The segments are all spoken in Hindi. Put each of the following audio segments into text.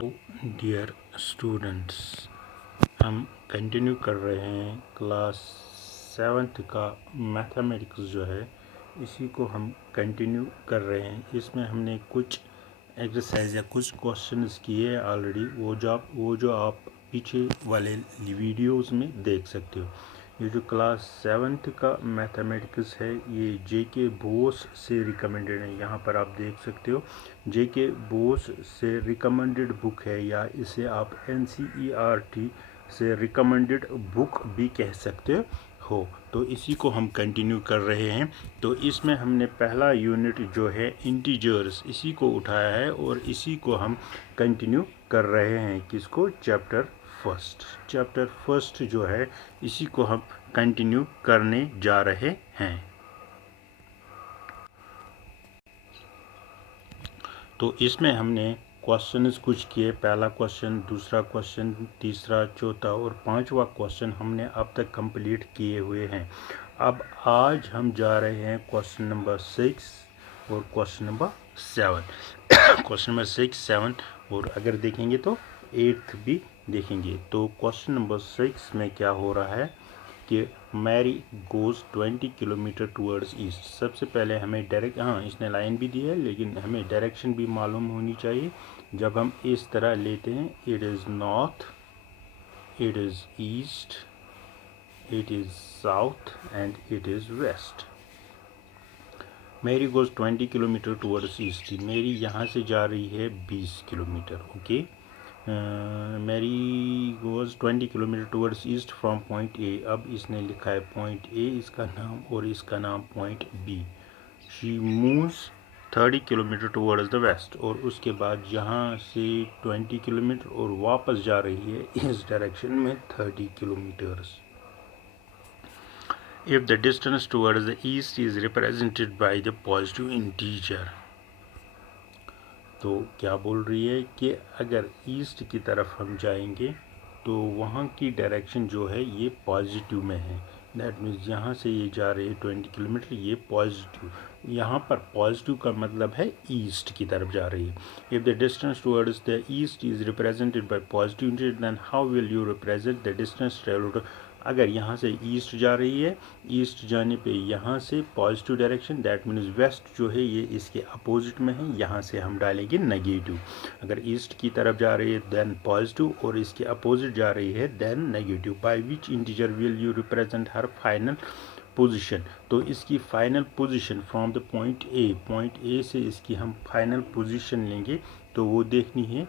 डियर स्टूडेंट्स, हम कंटिन्यू कर रहे हैं क्लास 7th का मैथमेटिक्स जो है, इसी को हम कंटिन्यू कर रहे हैं। इसमें हमने कुछ एक्सरसाइज या कुछ क्वेश्चंस किए ऑलरेडी, वो जो आप पीछे वाले वीडियोस में देख सकते हो। ये जो क्लास 7th का मैथमेटिक्स है, ये जेके बोस से रिकमेंडेड है। यहाँ पर आप देख सकते हो, जेके बोस से रिकमेंडेड बुक है, या इसे आप एनसीईआरटी से रिकमेंडेड बुक भी कह सकते हो। तो इसी को हम कंटिन्यू कर रहे हैं। तो इसमें हमने पहला यूनिट जो है इंटीजर्स, इसी को उठाया है और इसी को हम कंटिन्यू कर रहे हैं। किसको? चैप्टर फर्स्ट जो है, इसी को हम कंटिन्यू करने जा रहे हैं। तो इसमें हमने क्वेश्चंस कुछ किए। पहला क्वेश्चन, दूसरा क्वेश्चन, तीसरा, चौथा और पांचवा क्वेश्चन हमने अब तक कंप्लीट किए हुए हैं। अब आज हम जा रहे हैं क्वेश्चन नंबर 6 और क्वेश्चन नंबर 7 क्वेश्चन नंबर 6, 7 और अगर देखेंगे तो 8th भी देखेंगे। तो क्वेश्चन नंबर 6 में क्या हो रहा है कि Mary goes 20 kilometre towards east. सबसे पहले हमें इसने लाइन भी दी है, लेकिन हमें डायरेक्शन भी मालूम होनी चाहिए। जब हम इस तरह लेते हैं, it is north, it is east, it is south and it is west. Mary goes 20 kilometre towards east. Mary यहाँ से जा रही है 20 kilometre. Okay, Mary goes 20 kilometre towards east from point A. अब इसने लिखा है पॉइंट ए इसका नाम और इसका नाम point B. She moves 30 kilometre towards the west, और उसके बाद यहाँ से 20 किलोमीटर और वापस जा रही है इस डायरेक्शन में 30 kilometres. If the distance towards the east is represented by the positive integer. तो क्या बोल रही है कि अगर ईस्ट की तरफ हम जाएंगे तो वहाँ की डायरेक्शन जो है ये पॉजिटिव में है। दैट मीन्स यहाँ से ये जा रही है 20 किलोमीटर, ये पॉजिटिव। यहाँ पर पॉजिटिव का मतलब है ईस्ट की तरफ जा रही है। If the distance towards the east is represented by positive, then how will you represent the distance travelled. अगर यहाँ से ईस्ट जा रही है, ईस्ट जाने पे यहाँ से positive direction, that means west जो है ये इसके अपोजिट में है, यहाँ से हम डालेंगे नेगेटिव। अगर ईस्ट की तरफ जा रही है देन पॉजिटिव, और इसके अपोजिट जा रही है then negative. By which integer will you represent her final position. तो इसकी final position from the point A से इसकी हम फाइनल पोजीशन लेंगे। तो वो देखनी है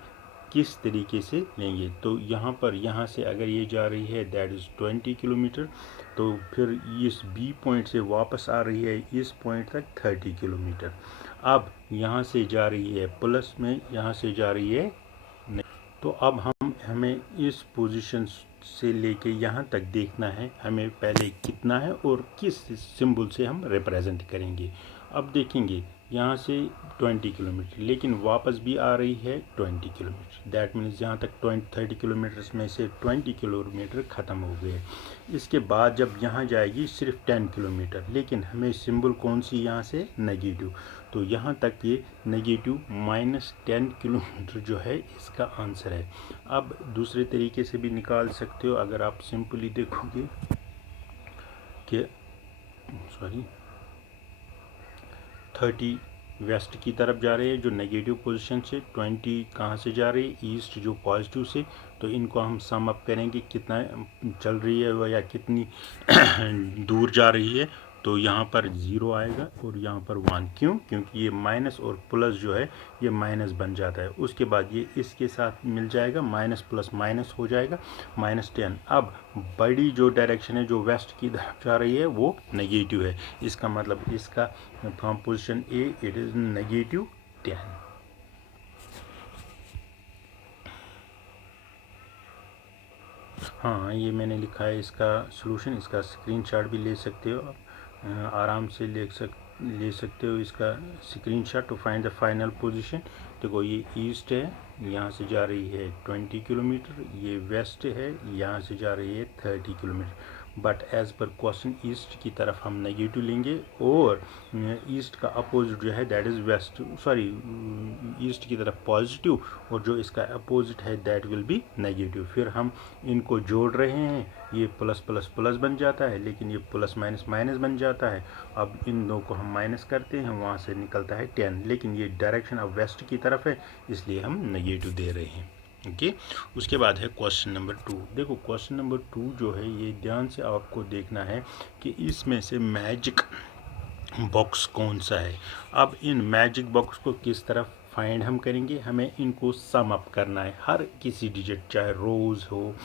किस तरीके से लेंगे। तो यहाँ से अगर ये जा रही है दैट इज़ 20 किलोमीटर, तो फिर इस बी पॉइंट से वापस आ रही है इस पॉइंट तक 30 किलोमीटर। अब यहाँ से जा रही है प्लस में, यहाँ से जा रही है नहीं। तो अब हमें इस पोजीशन से लेके यहाँ तक देखना है हमें पहले कितना है और किस सिंबल से हम रिप्रेजेंट करेंगे। अब देखेंगे यहाँ से 20 किलोमीटर, लेकिन वापस भी आ रही है 20 किलोमीटर। दैट मीन्स यहाँ तक 30 किलोमीटर्स में से 20 किलोमीटर ख़त्म हो गए। इसके बाद जब यहाँ जाएगी सिर्फ 10 किलोमीटर, लेकिन हमें सिंबल कौन सी यहाँ से? नेगेटिव। तो यहाँ तक ये नेगेटिव -10 किलोमीटर जो है इसका आंसर है। अब दूसरे तरीके से भी निकाल सकते हो, अगर आप सिंपली देखोगे कि 30 वेस्ट की तरफ जा रही है जो नेगेटिव पोजीशन से, 20 कहाँ से जा रही है? ईस्ट जो पॉजिटिव से। तो इनको हम सम अप करेंगे कितना चल रही है या कितनी दूर जा रही है। तो यहाँ पर 0 आएगा और यहाँ पर 1। क्यों? क्योंकि ये माइनस और प्लस जो है ये माइनस बन जाता है। उसके बाद ये इसके साथ मिल जाएगा, माइनस प्लस माइनस हो जाएगा, -10। अब बड़ी जो डायरेक्शन है जो वेस्ट की तरफ जा रही है वो नेगेटिव है। इसका मतलब इसका from position A it is -10। हाँ, ये मैंने लिखा है इसका सॉल्यूशन। इसका स्क्रीनशॉट भी ले सकते हो, आराम से ले सकते हो इसका screenshot to find the final position. देखो ये ईस्ट है, यहाँ से जा रही है 20 किलोमीटर, ये वेस्ट है, यहाँ से जा रही है 30 kilometre. But as per question east की तरफ हम नेगेटिव लेंगे और ईस्ट का अपोजिट जो है that is west, sorry east की तरफ पॉजिटिव और जो इसका अपोजिट है दैट विल बी नेगेटिव। फिर हम इनको जोड़ रहे हैं, ये प्लस प्लस प्लस बन जाता है, लेकिन ये प्लस माइनस माइनस बन जाता है। अब इन दो को हम माइनस करते हैं, वहाँ से निकलता है 10, लेकिन ये डायरेक्शन अब वेस्ट की तरफ है इसलिए हम नेगेटिव दे रहे हैं। ओके उसके बाद है क्वेश्चन नंबर 2। देखो क्वेश्चन नंबर 2 जो है ये ध्यान से आपको देखना है कि इसमें से मैजिक बॉक्स कौन सा है। अब इन मैजिक बॉक्स को किस तरफ फाइंड हम करेंगे, हमें इनको सम अप करना है, हर किसी डिजिट, चाहे रोज़ हो,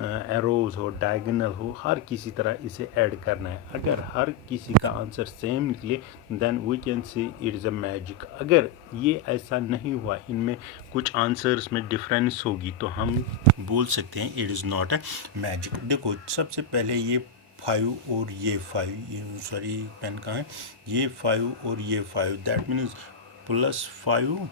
एरोज हो, डायगोनल हो, हर किसी तरह इसे ऐड करना है। अगर हर किसी का आंसर सेम निकले then we can say it is a magic. अगर ये ऐसा नहीं हुआ, इनमें कुछ आंसर्स में डिफरेंस होगी, तो हम बोल सकते हैं it is not a magic. देखो सबसे पहले ये 5 और ये 5, ये सॉरी पेन कहाँ है, ये 5 और ये 5, दैट मीन्स +5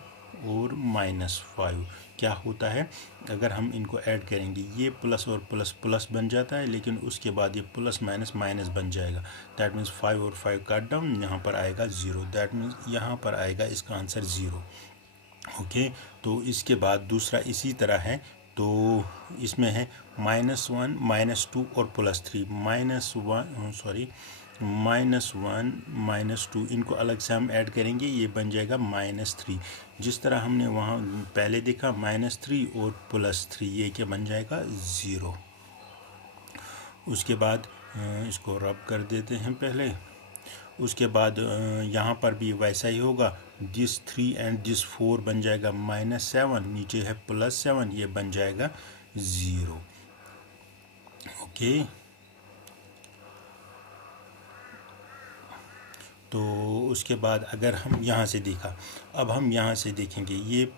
और -5 क्या होता है, अगर हम इनको ऐड करेंगे ये प्लस और प्लस प्लस बन जाता है, लेकिन उसके बाद ये प्लस माइनस माइनस बन जाएगा। दैट मीन्स 5 और 5 काट डाउन, यहाँ पर आएगा 0, दैट मीन्स यहाँ पर आएगा इसका आंसर 0। ओके तो इसके बाद दूसरा इसी तरह है, तो इसमें है -1 -2 और +3, -1 -2 इनको अलग से हम ऐड करेंगे, ये बन जाएगा -3। जिस तरह हमने वहाँ पहले देखा -3 और +3, ये क्या बन जाएगा 0। उसके बाद इसको रब कर देते हैं पहले। उसके बाद यहाँ पर भी वैसा ही होगा, दिस 3 एंड दिस 4 बन जाएगा -7, नीचे है +7, ये बन जाएगा 0। ओके तो उसके बाद अगर हम यहाँ से देखा, अब हम यहाँ से देखेंगे ये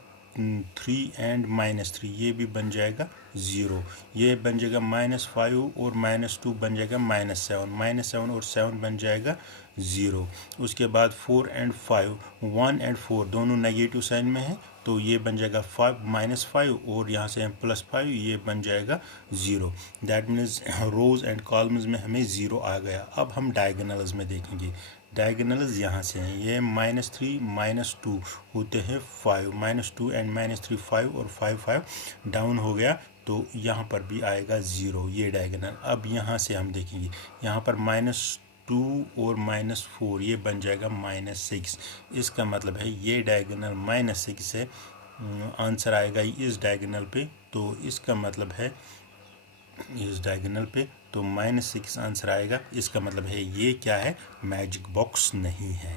3 एंड -3, ये भी बन जाएगा 0, ये बन जाएगा -5 और -2 बन जाएगा -7 और 7 बन जाएगा 0। उसके बाद 4 एंड 5, 1 एंड 4 दोनों नेगेटिव साइन में है, तो ये बन जाएगा -5 और यहाँ से +5, ये बन जाएगा 0। That means rows and columns में हमें 0 आ गया। अब हम डायगोनल्स में देखेंगे, डायगोनल्स यहाँ से हैं, ये -3 -2 होते हैं 5, -2 एंड -3 5 और 5 डाउन हो गया, तो यहाँ पर भी आएगा 0 ये डायगोनल। अब यहाँ से हम देखेंगे, यहाँ पर -2 और -4 ये बन जाएगा -6, इसका मतलब है ये डायगोनल -6 है, आंसर आएगा इस डायगोनल पे, तो इसका मतलब है इस डायगोनल पे, तो -6 आंसर आएगा। इसका मतलब है ये क्या है, मैजिक बॉक्स नहीं है।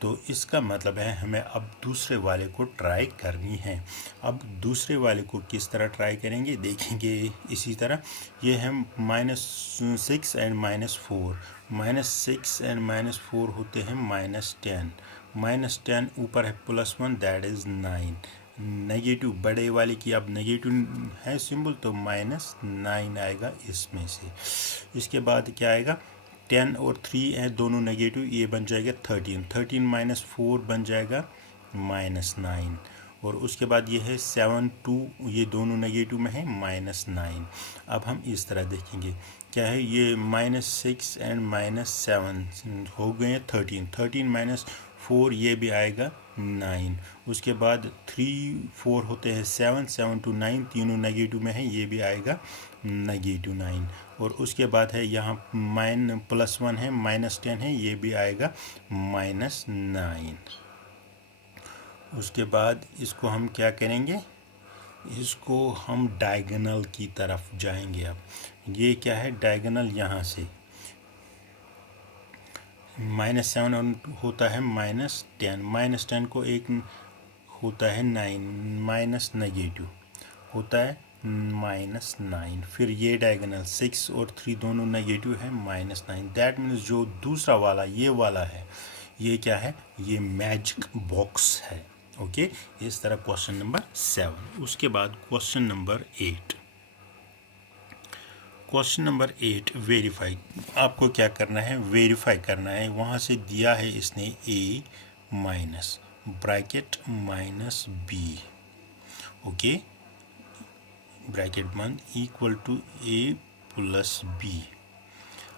तो इसका मतलब है हमें अब दूसरे वाले को ट्राई करनी है। अब दूसरे वाले को किस तरह ट्राई करेंगे देखेंगे, इसी तरह ये है -6 एंड -4, -6 एंड -4 होते हैं -10, -10 ऊपर है +1 दैट इज़ 9, नेगेटिव बड़े वाले की अब नेगेटिव है सिंबल, तो -9 आएगा इसमें से। इसके बाद क्या आएगा, 10 और 3 है दोनों नेगेटिव, ये बन जाएगा 13 -4 बन जाएगा -9, और उसके बाद ये है 7 2, ये दोनों नेगेटिव में है -9। अब हम इस तरह देखेंगे क्या है, ये -6 एंड -7 हो गए 13 -4 ये भी आएगा 9। उसके बाद 3 4 होते हैं 7 to 9 तीनों नेगेटिव में है, ये भी आएगा -9। और उसके बाद है यहाँ +1 है -10 है, ये भी आएगा -9। उसके बाद इसको हम क्या करेंगे, इसको हम डायगोनल की तरफ जाएंगे। अब ये क्या है, डायगोनल यहाँ से -7 होता है -10, -10 को एक होता है 9 माइनस नेगेटिव होता है -9, फिर ये डायगोनल 6 और 3 दोनों नेगेटिव है -9। दैट मीन्स जो दूसरा वाला ये वाला है, ये क्या है, ये मैजिक बॉक्स है। ओके इस तरह क्वेश्चन नंबर 7। उसके बाद question number 8। Question number 8 verify, आपको क्या करना है, वेरीफाई करना है। वहाँ से दिया है इसने a minus bracket -b, okay bracket बंद, इक्वल टू a + b।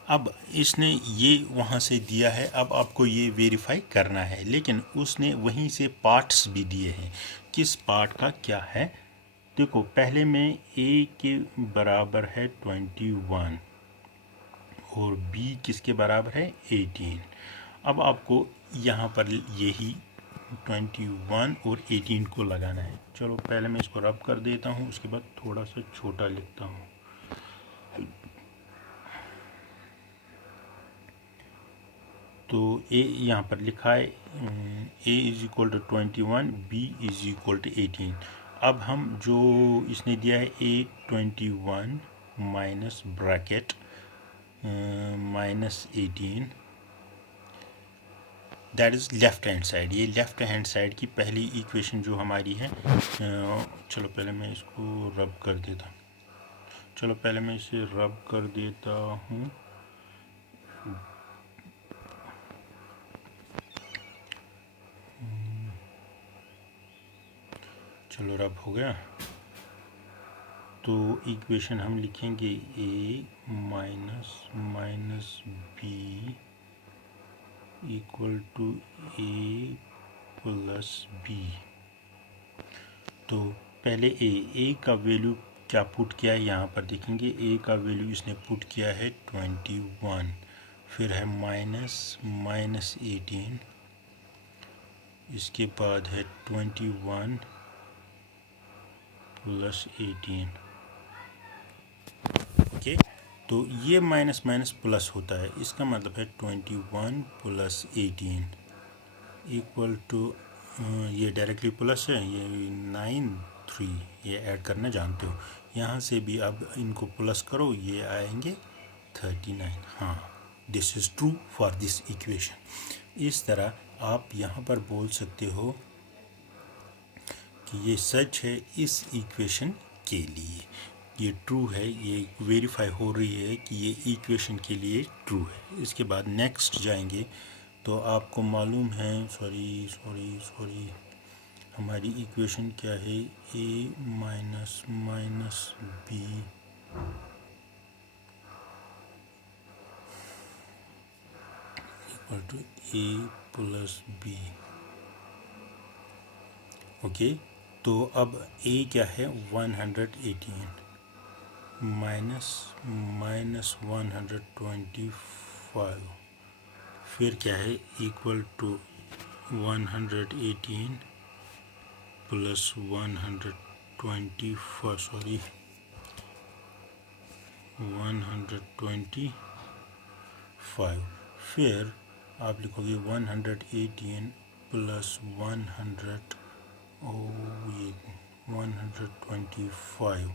अब इसने ये वहाँ से दिया है, अब आपको ये वेरीफाई करना है, लेकिन उसने वहीं से पार्ट्स भी दिए हैं। किस पार्ट का क्या है देखो, पहले में a के बराबर है 21 और b किसके बराबर है 18। अब आपको यहाँ पर यही 21 और 18 को लगाना है। चलो पहले मैं इसको रब कर देता हूँ, उसके बाद थोड़ा सा छोटा लिखता हूँ। तो a यहाँ पर लिखा है a is equal to 21, b is equal to 18। अब हम जो इसने दिया है a21 minus bracket minus 18, that is left hand side. ये लेफ़्ट हैंड साइड की पहली इक्वेशन जो हमारी है। चलो पहले मैं इसको रब कर देता हूँ। चलो पहले मैं इसे रब कर देता हूँ। चलो रब हो गया। तो इक्वेशन हम लिखेंगे a minus minus B equal to a plus B. तो पहले a का वैल्यू क्या पुट किया है यहाँ पर देखेंगे। a का वैल्यू इसने पुट किया है 21, फिर है माइनस माइनस 18, इसके बाद है 21 प्लस 18। ओके, तो ये माइनस माइनस प्लस होता है, इसका मतलब है 21 प्लस 18 इक्वल टू, ये डायरेक्टली प्लस है, ये 9 3, ये ऐड करना जानते हो। यहाँ से भी अब इनको प्लस करो, ये आएंगे 39। हाँ, this is true for this equation. इस तरह आप यहाँ पर बोल सकते हो कि ये सच है इस इक्वेशन के लिए, ये ट्रू है, ये वेरीफाई हो रही है कि ये इक्वेशन के लिए ट्रू है। इसके बाद नेक्स्ट जाएंगे तो आपको मालूम है, सॉरी हमारी इक्वेशन क्या है, a minus minus B equal to a plus B. Okay, तो अब a क्या है 118 माइनस माइनस 125, फिर क्या है इक्वल टू 118 प्लस 125, 125, फिर आप लिखोगे 118 plus 125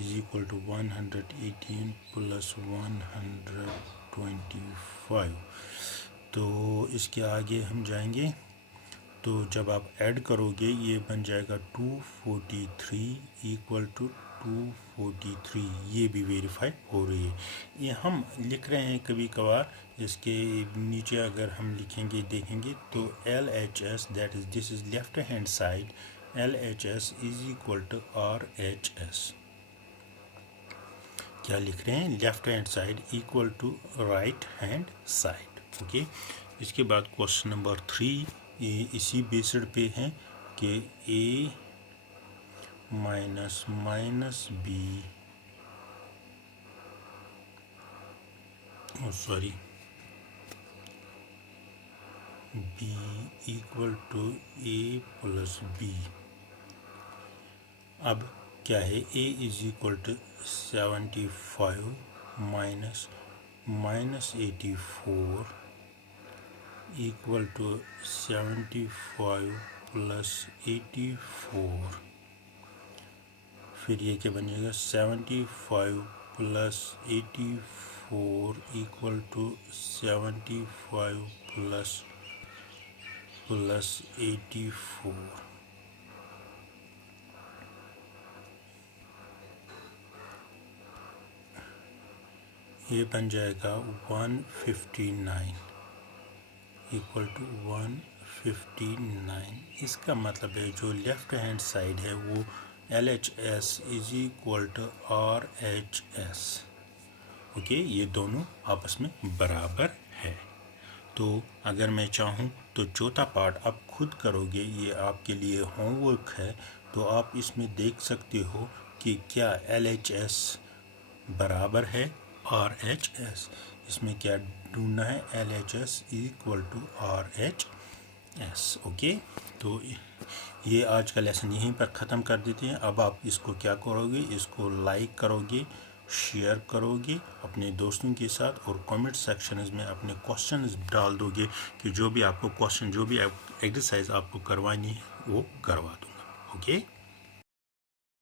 is equal to 118 plus 125। तो इसके आगे हम जाएंगे, तो जब आप ऐड करोगे ये बन जाएगा 243 इक्वल टू 243। ये भी वेरीफाई हो रही है। ये हम लिख रहे हैं कभी कभार, इसके नीचे अगर हम लिखेंगे देखेंगे तो LHS, that is this is left hand side, LHS is equal to RHS। क्या लिख रहे हैं, left hand side equal to right hand side. Okay, इसके बाद क्वेश्चन नंबर 3 इसी बेस्ड पे है कि a minus minus B, b equal to a plus B. अब क्या है, a is equal to 75 minus minus 84 equal to 75 plus 84, फिर ये क्या बनेगा 75 प्लस 84 इक्वल टू 75 प्लस 84। ये बन जाएगा 159 इक्वल टू 159। इसका मतलब है जो लेफ्ट हैंड साइड है वो LHS is equal to RHS। Okay, ये दोनों आपस में बराबर है। तो अगर मैं चाहूँ तो चौथा पार्ट आप खुद करोगे, ये आपके लिए होमवर्क है। तो आप इसमें देख सकते हो कि क्या LHS बराबर है RHS। इसमें क्या ढूंढना है, LHS equal to RHS। Okay, तो ये आज का लेसन यहीं पर ख़त्म कर देते हैं। अब आप इसको क्या करोगे, इसको लाइक करोगे, शेयर करोगे अपने दोस्तों के साथ, और कमेंट सेक्शन में अपने क्वेश्चंस डाल दोगे कि जो भी आपको क्वेश्चन, जो भी एक्सरसाइज आपको करवानी है वो करवा दूंगा। ओके।